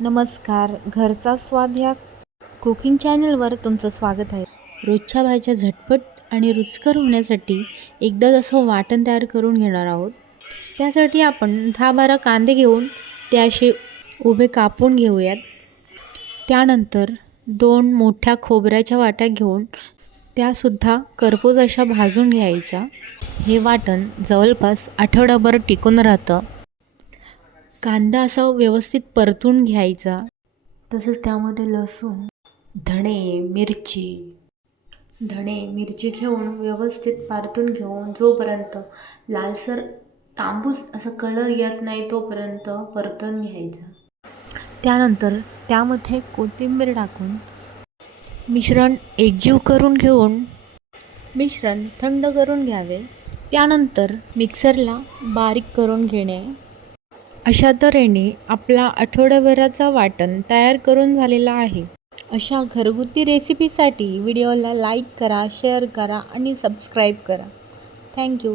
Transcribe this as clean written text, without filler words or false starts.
नमस्कार. घरचा स्वाद या कुकिंग चॅनलवर तुमचं स्वागत आहे. रोजच्या भाज्या झटपट आणि रुचकर होण्यासाठी एकदाच असं वाटण तयार करून घेणार आहोत. त्यासाठी आपण 10-12 कांदे घेऊन ते असे उभे कापून घेऊयात. त्यानंतर 2 मोठ्या खोबऱ्याच्या वाट्या घेऊन त्यासुद्धा करपूस अशा भाजून घ्यायच्या. हे वाटण जवळपास आठवडाभर टिकून राहतं. कांदा असा व्यवस्थित परतून घ्यायचा. तसंच त्यामध्ये लसूण, धणे मिरची घेऊन व्यवस्थित परतून घेऊन जोपर्यंत लालसर तांबूस असा कलर येत नाही तोपर्यंत परतून घ्यायचा. त्यानंतर त्यामध्ये कोथिंबीर टाकून मिश्रण एकजीव करून घेऊन मिश्रण थंड करून घ्यावे. त्यानंतर मिक्सरला बारीक करून घेणे. अशा तऱ्हेने आपला आठवड्याभराचा वाटण तयार करून झालेला आहे. अशा घरगुती रेसिपीसाठी व्हिडिओला लाईक करा, शेअर करा आणि सबस्क्राईब करा. थँक्यू.